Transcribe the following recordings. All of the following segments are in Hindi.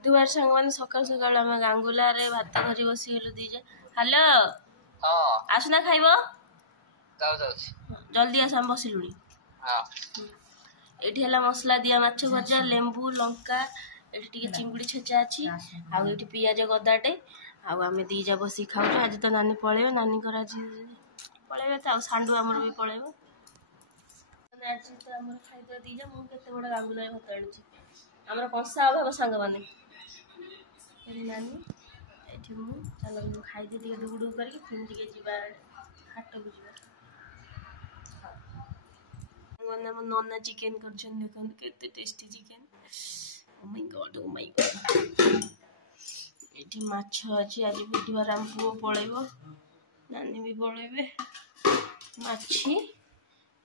बुधवार सांग मैंने सकाल सकाल आम गांगुला रे भात धरी बसी गलु दीजा। हेलो आसना खाइब जल्दी आस आम बसिलुणी। एठी हला मसला दिया माछ भजा लेंबू लंका एठी चिंगुड़ी छेचा अच्छी आउ एठी पियाज गदाटे आउ आमे दीजा बसी खाऊ। आज तो नानी पळेबे नानी कर आज पळेबे त सांडू हमर भी पळेबो। आज तो हमर खाइदो दीजा मु केते बड़ गांगुला भात आनिछि हमर कंसा अभाव सांग माने एठी नानी एठी मु चलो मु खाइदे दिए डुगडुग करके फिर दिए जिबा हाट बुझबा। मैंने मो नन्ना चिकन करछन देखन केते tasty chicken. Oh my God एठी माछ अछि। आज बुधवार हम पुओ पळेबो नानी भी पळेबे माछी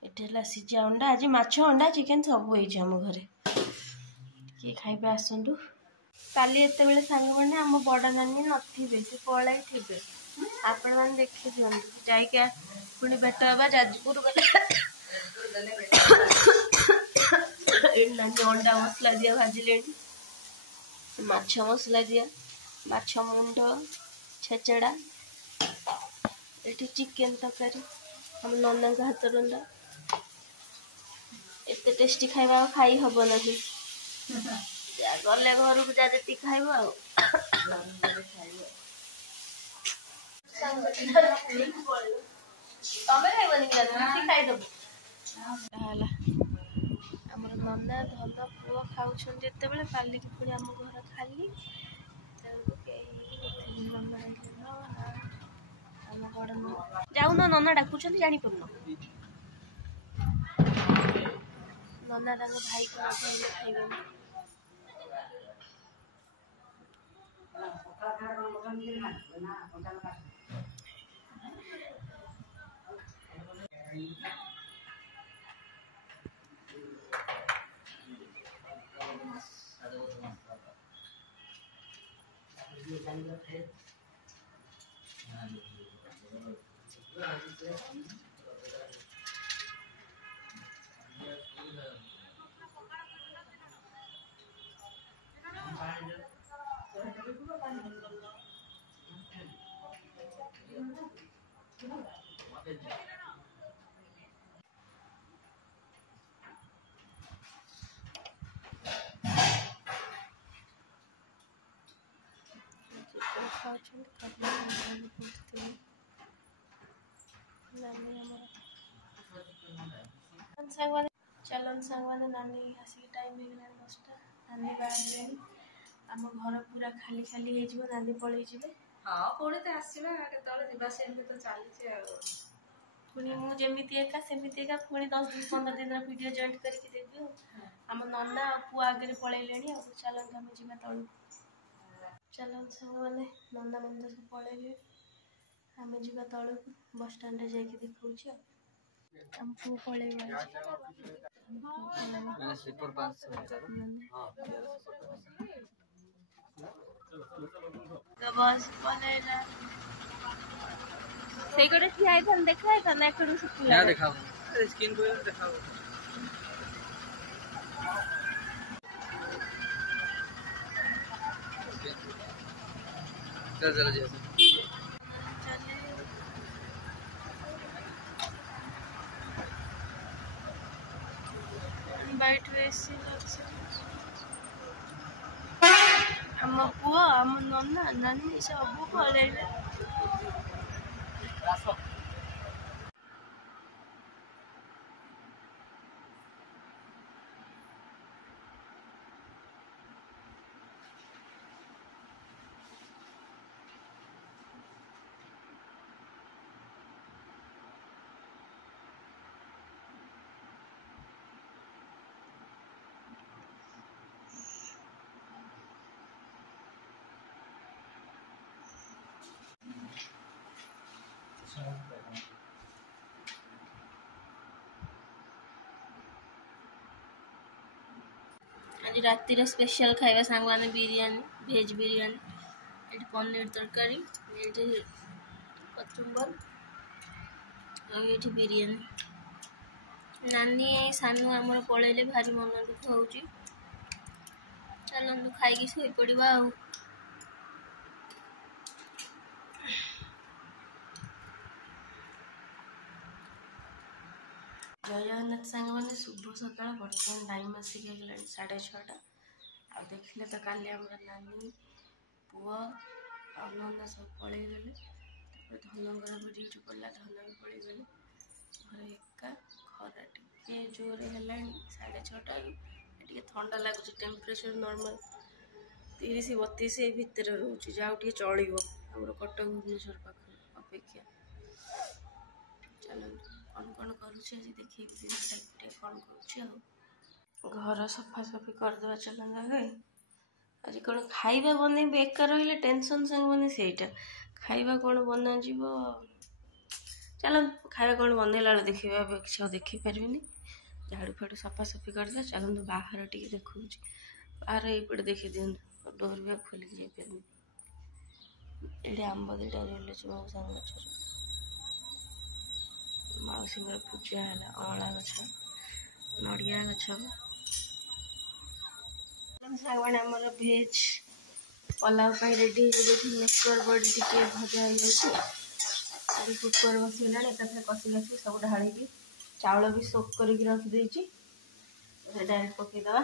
एठेला सिजा अंडा। आज माछ अंडा चिकन सब होई छ हम घरे के खाइबे आसंतु। काली एते बेले सांग माने हम बड़ नानी नथिबे से पळाई थिबे आपण मान देखि दियन जाई के पुनी बेटबा जाजपुर गले नानी अंडा मसला दिया भाजिले माछ मसला दिया माछ मुंड छेचड़ा एठी चिकन तकारी हम नन्ना का हाथ रंदा एते टेस्टी खाइबा खाई हबो नहीं जा गले घर को जा जति खाइबो आ तमे खाइबनी कि जति खाइ दबो हाला हमर नन्ना धन पुओ खाउछन जेते बेले काली के पुनी हम घर खाली जाऊ न नन्ना डाकुछन जानी पड़नो नन्ना डाको भाई को खाइबे चलन सांगवाने नानी आसिक टाइम हो गला 10टा नानी बाहर आम घर पूरा खाली खाली हो नानी पलि जाए। हाँ पुणी तो आसवा केतले जीवा सेमती तो चलती पुणी मुझे एका सेमती एका पुणी 10 दिन 15 दिन वीडियो जॉइंट करके देवी आम नन्ना पु आगे पलैले चलते आम जा तलू चलन सांग मैंने नन्ना मंदिर सब पलैले आम जा तलू बस स्टाण्ड जाकि देखा हम पु पलैब बस पलैला से गोटे ठिया होता देखा था ना एकड़ू सुखला देखा स्क्रीन को देखा चल चल बैठ आम पुओ आम नन्ना नानी सब पलैले आज राति रे स्पेशल खाइबा सांग माने बिरयानी वेज बिरयानी एठी पनीर तरकारी एठी कचुम्बर और एठी बिरयानी नानी सानू आमर पलैले भारी मन दुख होउची चलନ୍ତୁ ଖାଇକି ଶୋଇ ପଡ଼ିବା ଆଉ। ଜୟ ଜଗନ୍ନାଥ ସାଙ୍ଗମାନେ, ଶୁଭ ସକାଳ। ବର୍ତ୍ତମାନ ଟାଇମ୍ ଆସିକି ହେଇଗଲାଣି 6:30। ଆଉ ଦେଖିଲେ ତ କାଲି ଆମର ନାନୀ ପୁଅ ଆଉ ନନା ସବୁ ପଳେଇଗଲେ। ତାପରେ ଧନଙ୍କର ବି ଡ୍ୟୁଟି ପଡ଼ିଲା, ଧନ ବି ପଳେଇଗଲେ। ଘରେ ଏକା, ଖରା ଟିକେ ଜୋରରେ ହେଲାଣି 6:30ରୁ। ଟିକେ ଥଣ୍ଡା ଲାଗୁଛି, ଟେମ୍ପରେଚର ନର୍ମାଲ 30-32 ଏଇ ଭିତରେ ରହୁଛି, ଯାହା ଟିକେ ଚଳିବ ଆମର କଟକ ଭୁବନେଶ୍ୱର ପାଖରେ ଅପେକ୍ଷା। ଚାଲନ୍ତୁ କ'ଣ କରୁଛି ଆଜି ଦେଖେଇବି, ଦିନଟା ଟିକେ କ'ଣ କରୁଛି ଆଉ। ଘର ସଫାସଫି କରିଦେବା ଚାଲନ୍ତୁ ଆଗେ। ଆଜି କ'ଣ ଖାଇବା ବନେଇବି, ଏକା ରହିଲେ ଟେନସନ୍ ସାଙ୍ଗମାନେ ସେଇଟା। ଖାଇବା କ'ଣ ବନାଯିବ, ଚାଲନ୍ତୁ ଖାଇବା କ'ଣ ବନେଇଲା ବେଳକୁ ଦେଖିବା, କିଛି ଆଉ ଦେଖିପାରିବିନି। ଝାଡ଼ୁ ଫାଡ଼ୁ ସଫାସଫି କରିଦେବା। ଚାଲନ୍ତୁ ବାହାର ଟିକେ ଦେଖଉଛି, ବାହାର ଏଇପଟେ ଦେଖି ଦିଅନ୍ତୁ, ଡୋର୍ ବି ଖୋଲିକି ଯାଇପାରିନି। ଏଠି ଆମ୍ବ ଦୁଇଟା ଝୁଲୁଛି ମୋ ସାଙ୍ଗ ଗଛରେ, ମାଉସୀଙ୍କର ପୂଜା ହେଲା। ଅଁଳା ଗଛ, ନଡ଼ିଆ ଗଛ। ସାଙ୍ଗମାନେ ଆମର ଭେଜ୍ ପଲାଉ ପାଇଁ ରେଡ଼ି ହେଇଯାଇଛି। ମିକ୍ସଚର ବଡ଼ି ଟିକେ ଭଜା ହେଇଯାଉଛି, କୁକର ବସିଗଲାଣି। ଏକାଥରେ କଷି ସବୁ ଢାଳିକି ଚାଉଳ ବି ସୋକ୍ କରିକି ରଖିଦେଇଛି, ଡାଇରେକ୍ଟ ପକେଇଦେବା।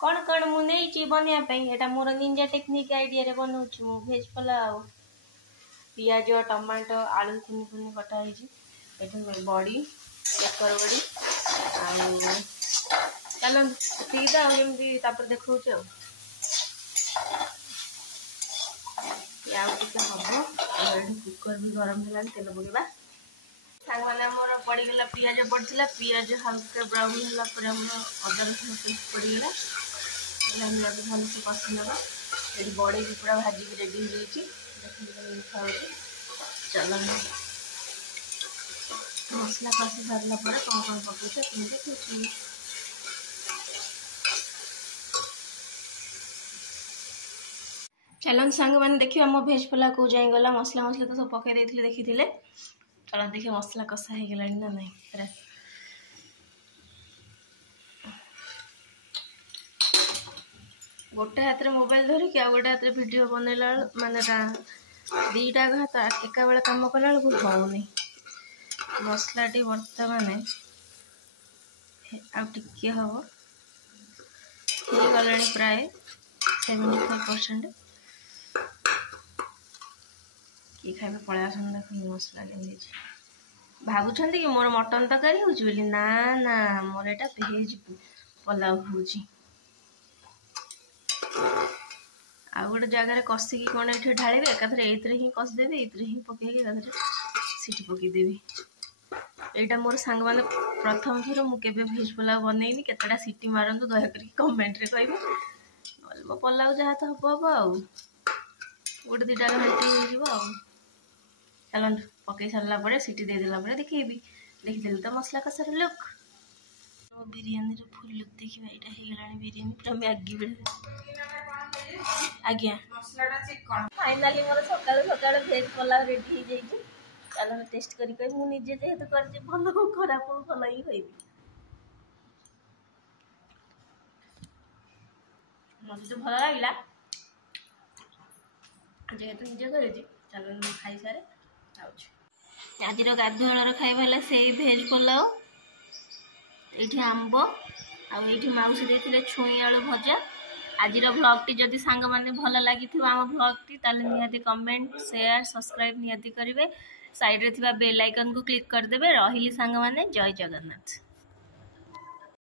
କ'ଣ ମୁଁ ନେଇଛି ବନେଇବା ପାଇଁ, ଏଇଟା ମୋର ନିଞ୍ଜା ଟେକ୍ନିକ୍ ଆଇଡ଼ିଆରେ ବନଉଛି ମୁଁ ଭେଜ୍ ପଲାଉ। ପିଆଜ, ଟମାଟୋ, ଆଳୁ କୁନି କୁନି କଟା ହେଇଛି। ଏଠି ବଡ଼ି, ବେସର ବଡ଼ି। ଆଉ ଚାଲନ୍ତୁ ଏତିକି ତ, ଆଉ ଯେମିତି ତାପରେ ଦେଖଉଛି ଆଉ। ଆଉ ଟିକେ ହବ। ଆଉ ଏଠି କୁକର ବି ଗରମ ହେଲାଣି, ତେଲ ପଡ଼ିବା। ସାଙ୍ଗମାନେ ଆମର ପଡ଼ିଗଲା, ପିଆଜ ପଡ଼ିଥିଲା, ପିଆଜ ହାଲକା ବ୍ରାଉନ୍ ହେଲା ପରେ ଆମର ଅଦା ରସୁଣ ପେଷ୍ଟ ପଡ଼ିଗଲା। ଆମେ ଭଲସେ କଷି ନେବା। ଏଠି ବଡ଼ି ବି ପୁରା ଭାଜିକି ରେଡ଼ି ହେଇଯାଇଛି, ମିଠା ହେଉଛି। ଚାଲନ୍ତୁ ମସଲା କଷି ସାରିଲା ପରେ କ'ଣ ପକାଉଛ କେମିତି ଦେଖୁଛି। ଚାଲନ୍ତୁ ସାଙ୍ଗମାନେ ଦେଖିବା ମୋ ଭେଜ୍ ପଲାଉ କୋଉ ଯାଏଁ ଗଲା। ମସଲା ତ ସବୁ ପକାଇ ଦେଇଥିଲେ, ଦେଖିଥିଲେ। ଚାଲନ୍ତୁ ଦେଖିବା ମସଲା କଷା ହେଇଗଲାଣି ନା ନାହିଁ। ଗୋଟେ ହାତରେ ମୋବାଇଲ ଧରିକି ଆଉ ଗୋଟେ ହାତରେ ଭିଡ଼ିଓ ବନେଇଲା ବେଳକୁ, ମାନେ ଦୁଇଟା ହାତ ଏକା ବେଳେ କାମ କଲା ବେଳକୁ ହେଉନି। ମସଲାଟି ବର୍ତ୍ତମାନ ଆଉ ଟିକେ ହେବ, ହେଇଗଲାଣି ପ୍ରାୟ 75%। କିଏ ଖାଇବେ ପଳେଇ ଆସନ୍ତୁ, ଦେଖନ୍ତୁ ମସଲା କେମିତି। ଭାବୁଛନ୍ତି କି ମୋର ମଟନ୍ ତରକାରୀ ହେଉଛି ବୋଲି? ନା ନା, ମୋର ଏଇଟା ଭେଜ୍ ପଲାଉ ହେଉଛି। ଆଉ ଗୋଟେ ଜାଗାରେ କଷିକି କ'ଣ ଏଠି ଢାଳିବି, ଏକାଥରେ ଏଇଥିରେ ହିଁ କଷିଦେବି, ଏଇଥିରେ ହିଁ ପକେଇକି ଏକାଥରେ ସିଟି ପକେଇଦେବି। ଏଇଟା ମୋର ସାଙ୍ଗମାନେ ପ୍ରଥମ ଥର, ମୁଁ କେବେ ଭେଜ୍ ପଲାଉ ବନେଇନି। କେତେଟା ସିଟି ମାରନ୍ତୁ ଦୟାକରି କମେଣ୍ଟରେ କହିବେ, ନହେଲେ ମୋ ପଲାଉ ଯାହା ତ ହବ ଆଉ, ଗୋଟେ ଦୁଇଟା ଘାଣ୍ଟି ହେଇଯିବ ଆଉ। ଚାଲନ୍ତୁ ପକେଇ ସାରିଲା ପରେ ସିଟି ଦେଇଦେଲା ପରେ ଦେଖେଇବି। ଦେଖିଦେଲି ତ ମସଲା କଷାର ଲୁକ୍। ମୋ ବିରିୟାନୀର ଫୁଲ୍ ଲୁକ୍ ଦେଖିବା। ଏଇଟା ହେଇଗଲାଣି ବିରିୟାନୀ, ପୁରା ମ୍ୟାଗି ଭଳି। ଆଜ୍ଞା, ଫାଇନାଲି ମୋର ସକାଳୁ ଭେଜ୍ ପଲାଉ ରେଡ଼ି ହେଇଯାଇଛି। ଚାଲନ୍ତୁ ଟେଷ୍ଟ କରି କହିବି। ମୁଁ ନିଜେ ଯେହେତୁ କରିଛି, ଭଲ ହଉ ଖରାପ ହଉ, ଭଲ ହିଁ କହିବି। ମୋତେ ତ ଭଲ ଲାଗିଲା, ଯେହେତୁ ନିଜେ କରିଛି। ଚାଲନ୍ତୁ ମୁଁ ଖାଇସାରେ ଯାଉଛି। ଆଜିର ଗାଧୁଆଳର ଖାଇବା ହେଲା ସେଇ ଭେଜ୍ ପଲାଉ, ଏଇଠି ଆମ୍ବ, ଆଉ ଏଇଠି ମାଉସୀ ଦେଇଥିଲେ ଛୁଇଁ ଆଳୁ ଭଜା। ଆଜିର ଭ୍ଲଗ୍ଟି ଯଦି ସାଙ୍ଗମାନେ ଭଲ ଲାଗିଥିବ ଆମ ଭ୍ଲଗ୍ଟି, ତାହେଲେ ନିହାତି କମେଣ୍ଟ, ସେୟାର, ସବସ୍କ୍ରାଇବ୍ ନିହାତି କରିବେ। ସାଇଡ଼୍ରେ ଥିବା ବେଲ୍ ଆଇକନ୍କୁ କ୍ଲିକ୍ କରିଦେବେ। ରହିଲି ସାଙ୍ଗମାନେ, ଜୟ ଜଗନ୍ନାଥ।